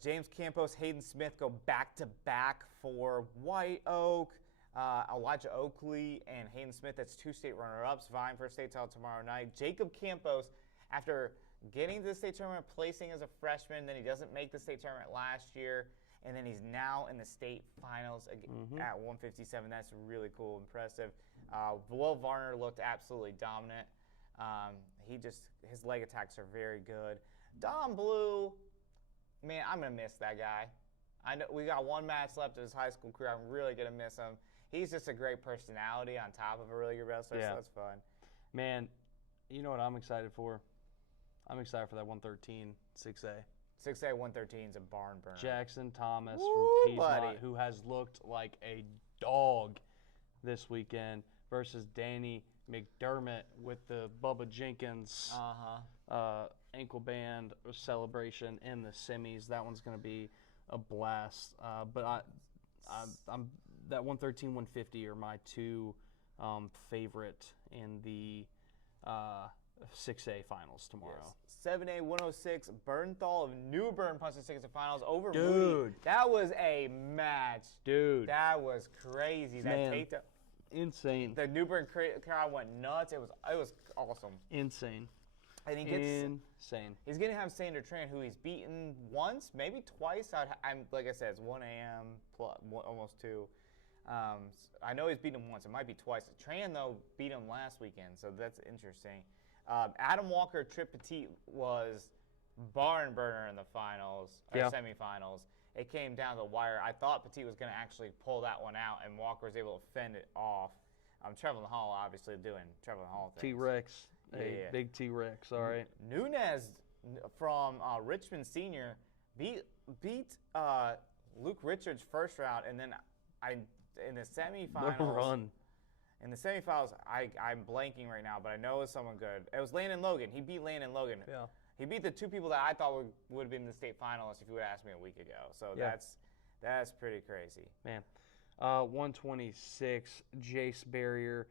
James Campos, Hayden Smith go back-to-back for White Oak. Elijah Oakley and Hayden Smith, that's 2 state runner-ups, vying for a state title tomorrow night. Jacob Campos, after getting to the state tournament, placing as a freshman, then he doesn't make the state tournament last year, and then he's now in the state finals at 157. That's really cool, impressive. Will Varner looked absolutely dominant. His leg attacks are very good. Don Blue, man, I'm gonna miss that guy. I know we got one match left of his high school career. I'm really gonna miss him. He's just a great personality on top of a really good wrestler, so that's fun. Man, you know what I'm excited for? I'm excited for that 113 6A. 6A 113 is a barn burner. Jackson Thomas Woo, from Piedmont, buddy. who has looked like a dog this weekend, versus Danny McDermott with the Bubba Jenkins ankle band celebration in the semis. That one's going to be a blast. But I'm that 113, 150 are my two favorite in the 6A finals tomorrow. Yes. 7A 106, Bernthal of New Bern punches tickets to finals over Dude. Moody. That was a match. Dude. That was crazy. Man. That takedown. Insane. The New Bern crowd went nuts. It was awesome. Insane. And he gets insane. He's gonna have Sander Tran, who he's beaten once, maybe twice. I'm like I said, it's 1 a.m. plus almost 2. I know he's beaten him once. It might be twice. Tran though beat him last weekend, so that's interesting. Adam Walker Trip Petite was barn burner in the finals or semifinals. It came down to the wire. I thought Petite was going to actually pull that one out, and Walker was able to fend it off. Trevor Hall obviously doing Trevor Hall things. T-Rex. Big T-Rex, all right. Nunez from Richmond Senior beat Luke Richards first round, and then in the semifinals. The run. In the semifinals, I'm blanking right now, but I know it was someone good. It was Landon Logan. He beat Landon Logan. Yeah. He beat the two people that I thought would have been the state finalists if you would have asked me a week ago. So that's pretty crazy. Man. 126, Jace Barrier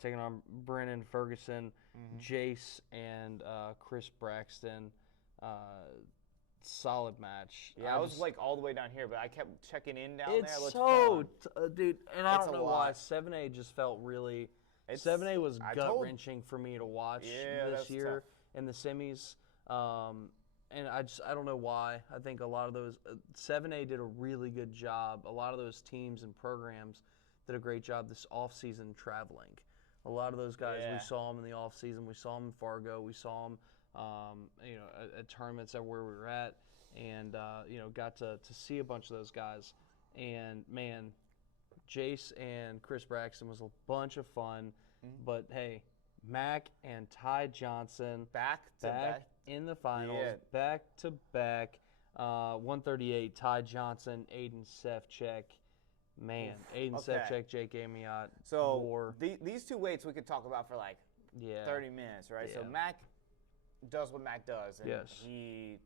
taking on Brennan Ferguson. Jace and Chris Braxton. Solid match. Yeah, I was like all the way down here, but I kept checking in down there. It's so, dude, and I don't know why. 7A just felt really. 7A was gut wrenching for me to watch this year in the semis, and I don't know why. I think a lot of those 7A did a really good job. A lot of those teams and programs did a great job this off season traveling. A lot of those guys, we saw them in the off season. We saw them in Fargo. We saw them. At tournaments where we were at, and got to see a bunch of those guys. And man, Jace and Chris Braxton was a bunch of fun. But hey, Mac and Ty Johnson back in the finals, back to back. 138, Ty Johnson, Aiden Sefcek. Man, Aiden Sefcek, Jake Amiot. So these two weights we could talk about for like 30 minutes, right? Yeah. So Mac does what Mac does, and he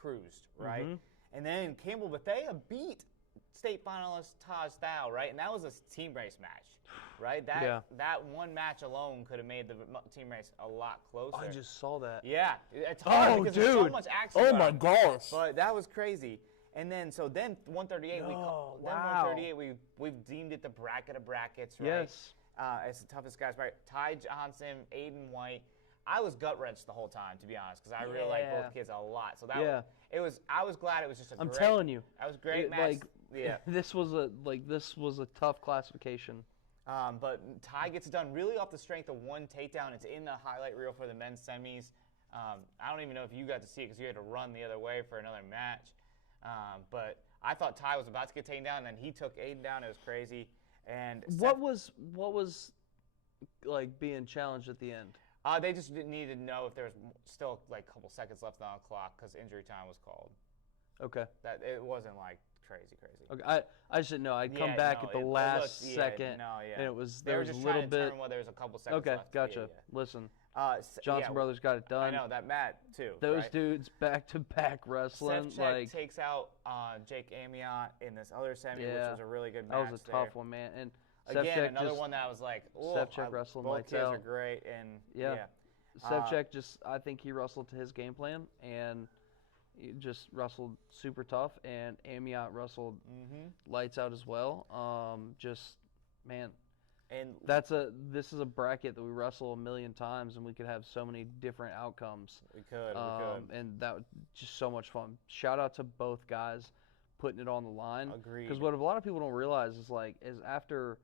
cruised, right? And then Campbell Bethea beat state finalist Taj Thao, right? And that was a team race match, right? That one match alone could have made the team race a lot closer. I just saw that. Yeah, it's hard because there's so much action. Oh my gosh! But that was crazy. And then 138, 138, we've deemed it the bracket of brackets, right? Yes. It's the toughest guys, right? Ty Johnson, Aiden White. I was gut wrenched the whole time, to be honest, because I really like both kids a lot. So I was glad it was just a I'm telling you, that was a great match. This was a tough classification. But Ty gets it done really off the strength of one takedown. It's in the highlight reel for the men's semis. I don't even know if you got to see it because you had to run the other way for another match. But I thought Ty was about to get taken down, and then he took Aiden down. It was crazy. And what was like being challenged at the end? They just needed to know if there was still like a couple seconds left on the clock because injury time was called. Okay. That it wasn't like crazy. Okay, I just didn't know. I'd come back at the last second, and it was there was a little bit. Well, there was a couple seconds left. Okay, gotcha. Listen, Johnson brothers got it done. I know that Matt too. Those dudes back to back wrestling. Sefcek takes out Jake Amiot in this other semi, which was a really good match. That was a tough one, man. And again, another one that was like, Sefcek wrestling both lights kids out. are great, and Sefcek I think he wrestled to his game plan, and he just wrestled super tough, and Amiot wrestled lights out as well. Man, and this is a bracket that we wrestle a million times, and we could have so many different outcomes. We could. And that was just so much fun. Shout out to both guys. putting it on the line. Agreed. Because what a lot of people don't realize is after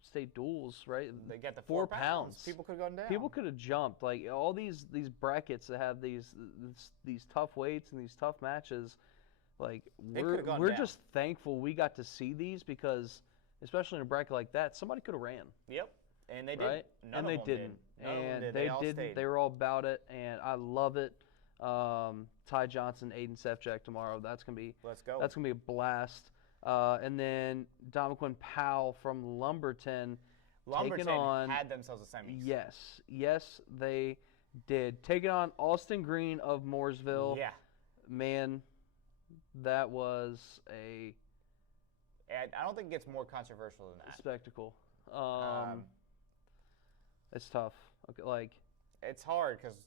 state duels, right? They get the 4 pounds. People could have gone down. People could have jumped. Like all these brackets that have these tough weights and these tough matches. Like we're just thankful we got to see these because, especially in a bracket like that, somebody could have ran. Yep. And they right? didn't. And they didn't. And they didn't. Stayed. They were all about it, and I love it. Ty Johnson, Aiden Sefcik tomorrow. That's gonna be. Let's go. That's gonna be a blast. And then Dominiquin Powell from Lumberton. Lumberton taking on, had themselves a semis. Yes, they did. Taking on Austin Green of Mooresville. Yeah. Man, that was a. I don't think it gets more controversial than that. Spectacle. It's tough. Okay, it's hard because,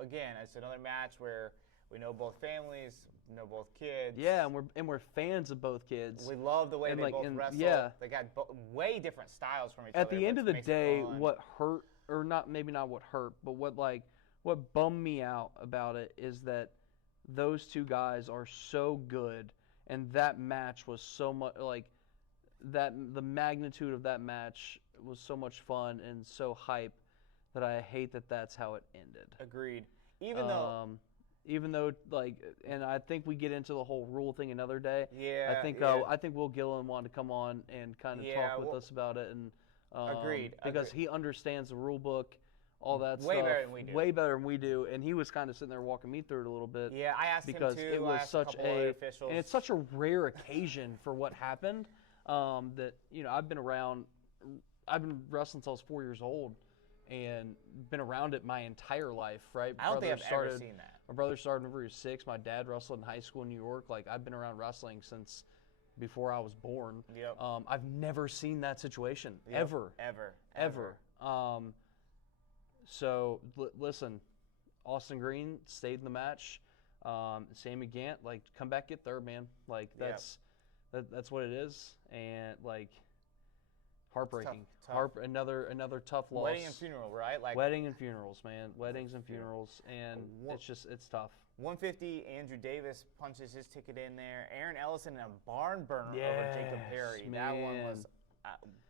again, it's another match where we know both families, we know both kids. Yeah, and we're fans of both kids. We love the way they both wrestle. Yeah. They got way different styles from each other. At the end of the day, what hurt, or maybe not what hurt, but what bummed me out about it is that those two guys are so good, and that match was so much the magnitude of that match was so much fun and so hype that I hate that that's how it ended. Agreed. Even though, and I think we get into the whole rule thing another day. Yeah. I think Will Gillen wanted to come on and kind of talk with us about it, and agreed. Because he understands the rule book, all that stuff way better than we do. Way better than we do, and he was kind of sitting there walking me through it a little bit. Yeah, I asked because him too. It was such and it's such a rare occasion for what happened. That I've been wrestling since I was 4 years old, and been around it my entire life. Right? I don't think I've ever seen that. My brother started when he was 6. My dad wrestled in high school in New York. I've been around wrestling since before I was born. Yep. I've never seen that situation ever. So listen, Austin Green stayed in the match. Sammy Gant, come back, get third, man. That's what it is, and heartbreaking. Tough. Another tough loss. Wedding and funeral, right? Wedding and funerals, man. Weddings and funerals, and it's tough. 150, Andrew Davis punches his ticket in there. Aaron Ellison in a barn burner over Jacob Perry. Man. That one was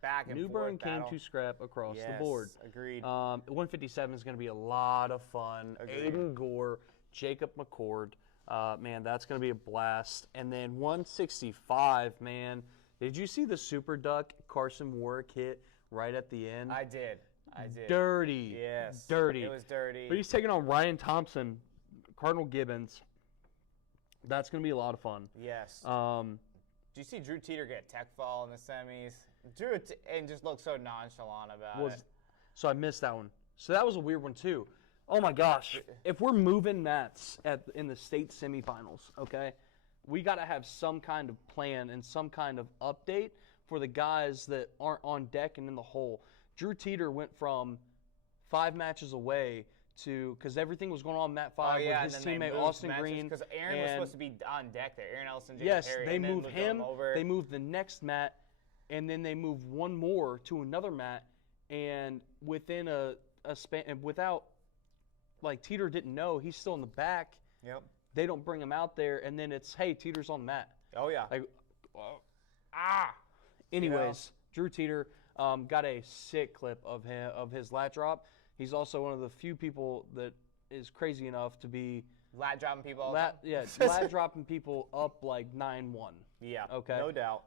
back and Newburn forth came battle. to scrap across the board. Agreed. 157 is going to be a lot of fun. Agreed. Aiden Gore, Jacob McCord. Man, that's going to be a blast. And then 165, man. Did you see the super duck Carson Warwick hit right at the end? I did. Dirty. Yes. Dirty. It was dirty. But he's taking on Ryan Thompson, Cardinal Gibbons. That's going to be a lot of fun. Yes. Do you see Drew Teeter get tech fall in the semis? And just look so nonchalant about it. So I missed that one. So that was a weird one too. Oh my gosh. If we're moving mats in the state semifinals, okay, we got to have some kind of plan and some kind of update for the guys that aren't on deck and in the hole. Drew Teeter went from 5 matches away to, because everything was going on in mat 5 with his teammate Austin Green. Because Aaron was supposed to be on deck there. Aaron Ellison, Jacob yes, Perry. they moved him. Over. They moved the next mat, and then they moved one more to another mat. And within a span, and without, Teeter didn't know, he's still in the back. Yep. They don't bring him out there, and then it's, hey, Teeter's on the mat. Oh, yeah. Anyways, Drew Teeter got a sick clip of his lat drop. He's also one of the few people that is crazy enough to be lat dropping people. Lat dropping people up 9-1. Yeah. Okay. No doubt.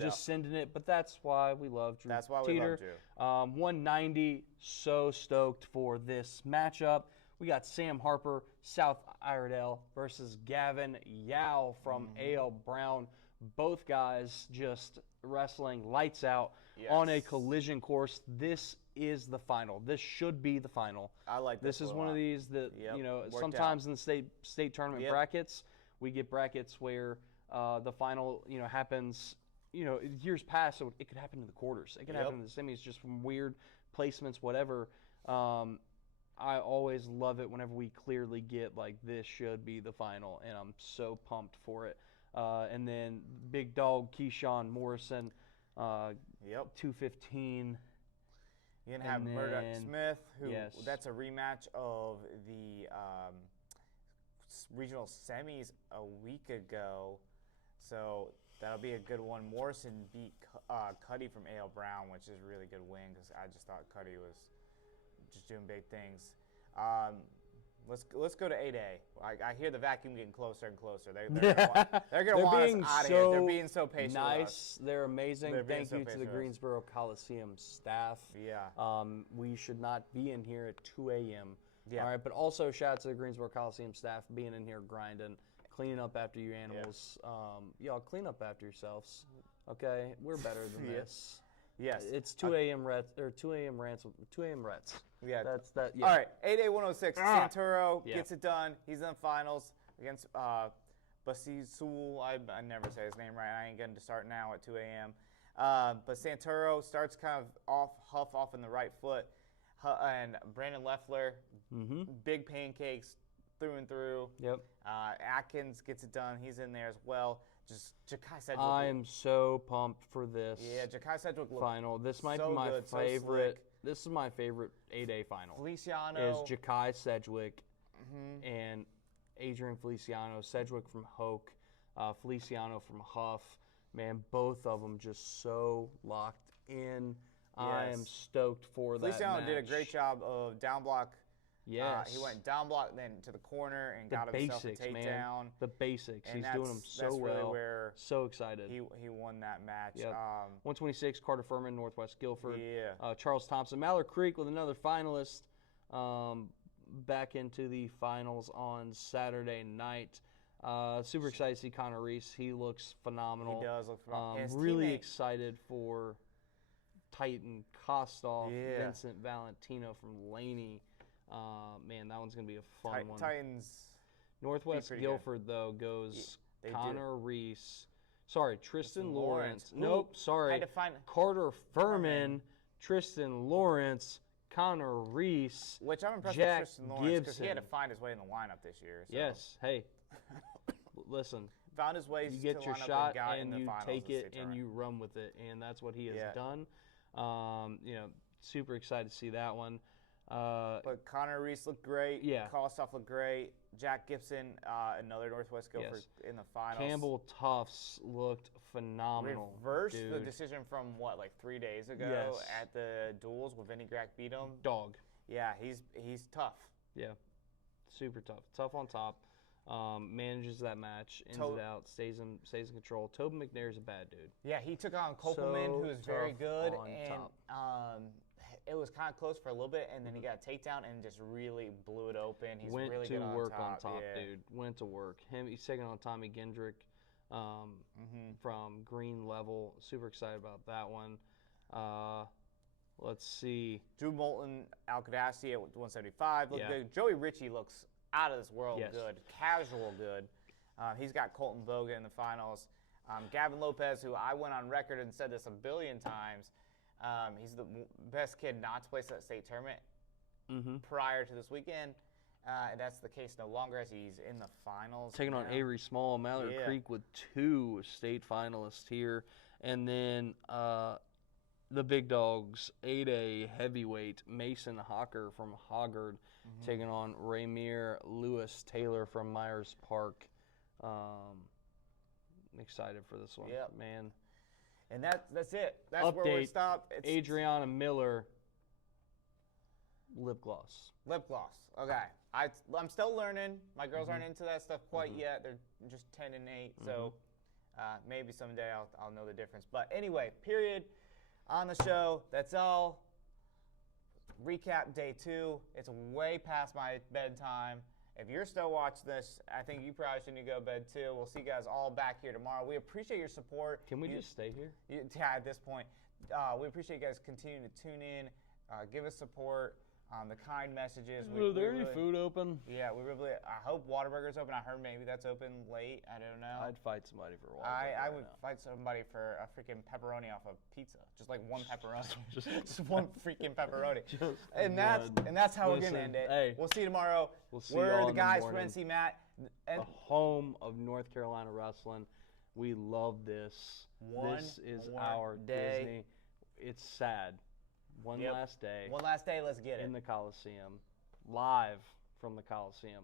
Just sending it. But that's why we love Drew. That's why we Teeter. love Drew. 190. So stoked for this matchup. We got Sam Harper, South Iredale versus Gavin Yao from A.L. Brown. Both guys just wrestling lights out on a collision course. This is the final. This should be the final. I like this. This is one of these that, sometimes in the state tournament brackets, we get brackets where the final, happens, years past, so it could happen in the quarters. It could happen in the semis just from weird placements, whatever. I always love it whenever we clearly get this should be the final, and I'm so pumped for it. And then big dog Keyshawn Morrison, 215. You're going to have Murdoch Smith, who that's a rematch of the regional semis a week ago. So that'll be a good one. Morrison beat Cuddy from A.L. Brown, which is a really good win because I just thought Cuddy was just doing big things. Let's go to 8A. I hear the vacuum getting closer and closer. They're going to want us out of here. They're being so patient with us. They're amazing. Thank you to the Greensboro Coliseum staff. Yeah. We should not be in here at 2 a.m. Yeah. All right, but also shout out to the Greensboro Coliseum staff being in here grinding, cleaning up after you animals. Yeah. Y'all clean up after yourselves. Okay, we're better than this. Yes. It's 2 a.m. rets or 2 a.m. rants. 2 a.m. rets. Yeah. That's that. Yeah. All right. 8A 106. Santoro gets it done. He's in the finals against Basisul. I never say his name right. I ain't getting to start now at 2 a.m. But Santoro starts kind of huff off in the right foot. And Brandon Leffler, big pancakes through and through. Yep. Atkins gets it done. He's in there as well. Just Ja'Kai Sedgwick. I am so pumped for this. Yeah, Ja'Kai Sedgwick final. This might so be my good, favorite. This is my favorite 8A final. Feliciano is Ja'Kai Sedgwick and Adrian Feliciano. Sedgwick from Hoke, Feliciano from Huff. Man, both of them just so locked in. Yes. I am stoked for that Feliciano match. did a great job of down block. Yes. He went down block, then to the corner, and got himself a takedown. Man. The basics. And he's doing them so that's well. Really where so excited. He won that match. Yep. 126, Carter Furman, Northwest Guilford. Yeah. Charles Thompson, Mallard Creek with another finalist back into the finals on Saturday night. Super excited to see Connor Reese. He looks phenomenal. He does look phenomenal. Really excited for Titan Kostoff, Yeah. Vincent Valentino from Laney. Man, that one's going to be a fun one. Titans. Northwest Guilford, though, goes Connor Reese. Sorry, Tristan Lawrence. Ooh, Nope, sorry. I had to find Carter Furman, Tristan Lawrence, Connor Reese. Which I'm impressed Jack with Tristan Lawrence because he had to Gibson. find his way in the lineup this year. So. Yes, hey, listen. Found his way. You get to your lineup shot got and in the you finals take of the it state and tournament. you run with it, and that's what he has Yeah. done. Super excited to see that one. But Connor Reese looked great. Yeah. Kostoff looked great. Jack Gibson, another Northwest Guilford in the finals. Campbell Tufts looked phenomenal. Reversed dude. the decision from 3 days ago Yes. at the duels when Vinny Grack beat him. Dog. Yeah, he's tough. Yeah, super tough. Tough on top. Manages that match, ins it out, stays in control. Tobin McNair's a bad dude. Yeah, he took on Kopelman, who was very tough good, on and top. it was kind of close for a little bit, and then he got a takedown and just really blew it open. He's Went really to good on work top. on top, Yeah. dude. Went to work. He's taking on Tommy Gendrick from Green Level. Super excited about that one. Let's see. Drew Moulton, Alcadassi at 175 looked Yeah. good. Joey Ritchie looks out of this world Yes. good, casual good. He's got Colton Boga in the finals. Gavin Lopez, who I went on record and said this a billion times, he's the best kid not to place that state tournament prior to this weekend. And that's the case no longer as he's in the finals. Taking on Avery Small, Mallard Creek with 2 state finalists here. And then the big dogs, 8A heavyweight, Mason Hawker from Hoggard, taking on Ramir Lewis Taylor from Myers Park. Excited for this one, man. And that's it. That's Update, where we stop. It's Adriana Miller, lip gloss. Lip gloss. Okay. I'm still learning. My girls aren't into that stuff quite yet. They're just 10 and 8. So maybe someday I'll know the difference. But anyway, period on the show. That's all. Recap day 2. It's way past my bedtime. If you're still watching this, I think you probably should go to bed too. We'll see you guys all back here tomorrow. We appreciate your support. Can we just stay here? Yeah, at this point. We appreciate you guys continuing to tune in, give us support, the kind messages. Is there any food open? Yeah, I hope Whataburger's open. I heard maybe that's open late. I don't know. I'd fight somebody for a Whataburger. I would fight somebody for a freaking pepperoni off a pizza. Just like one pepperoni. just one freaking pepperoni. And that's how we're gonna end it. Hey, we'll see you tomorrow. We'll see we're you all the in the guys from morning. NC Matt. And the home of North Carolina wrestling. We love this. This is our day. Disney. It's sad. One last day. One last day. Let's get it. In the Coliseum. Live from the Coliseum.